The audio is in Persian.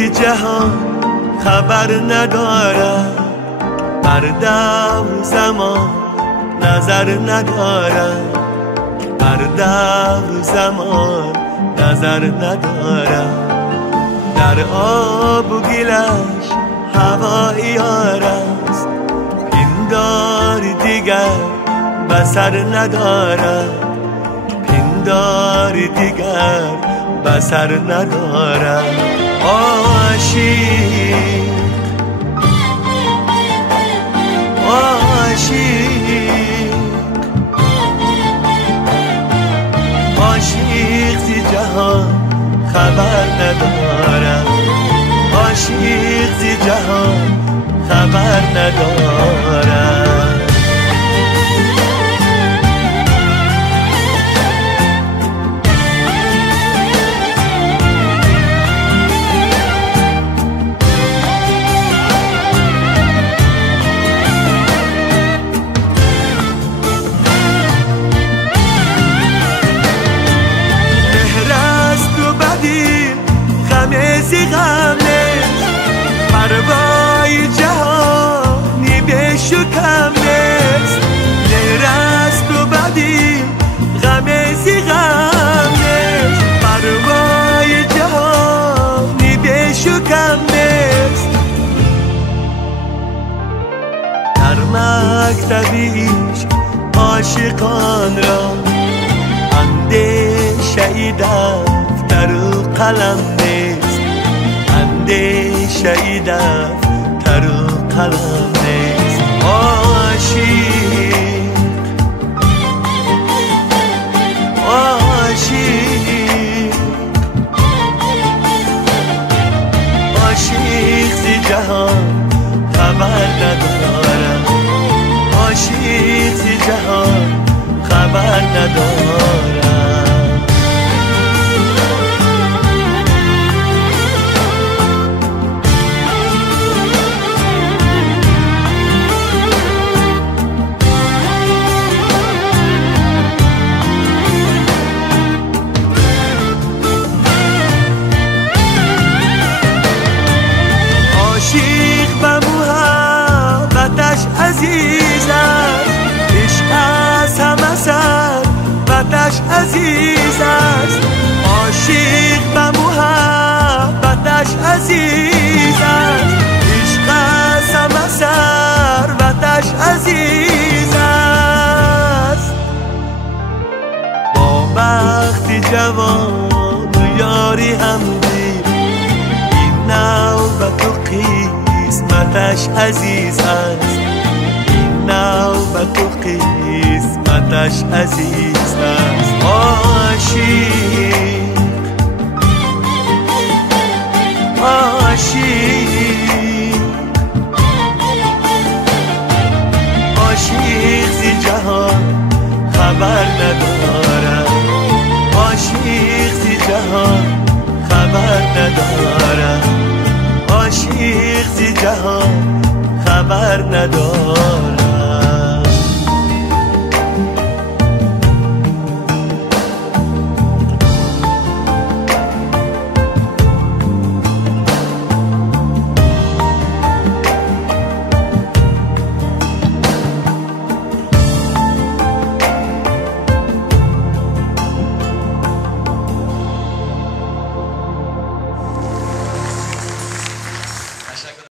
زی جهان خبر ندارد، مردم زمان نظر ندارد، مردم زمان نظر ندارد. در آب و گلش هوایی است، پندار دیگر بسر ندارد، پندار دیگر بسر ندارد. عاشق عاشق زی جهان خبر ندارم، عاشق زی جهان خبر ندارم. غمزی غم نیست، پروای جهانی به شکم نیست. نرست و بدی غمزی غم نیست، پروای جهانی به شکم نیست. در مکتبیش عاشقان را اندیشه دفتر و قلم نیست، اندیشه دفتر و قلم نیست. عاشق عاشق زی جهان خبر ندارم، عاشق زی جهان خبر ندارم. عزیز است، عشق از همه ثروتش عزیز است. عاشق به محبتش عزیز است، عشق از همه ثروتش عزیز است. با بخت جوان و یاری هم دید، این نوبت و قسمتش عزیز است، نوبت و قسمتش عزیز است. عاشق عاشق زی جهان خبر ندارم، عاشق زی جهان خبر ندارم، عاشق زی جهان خبر ندارم.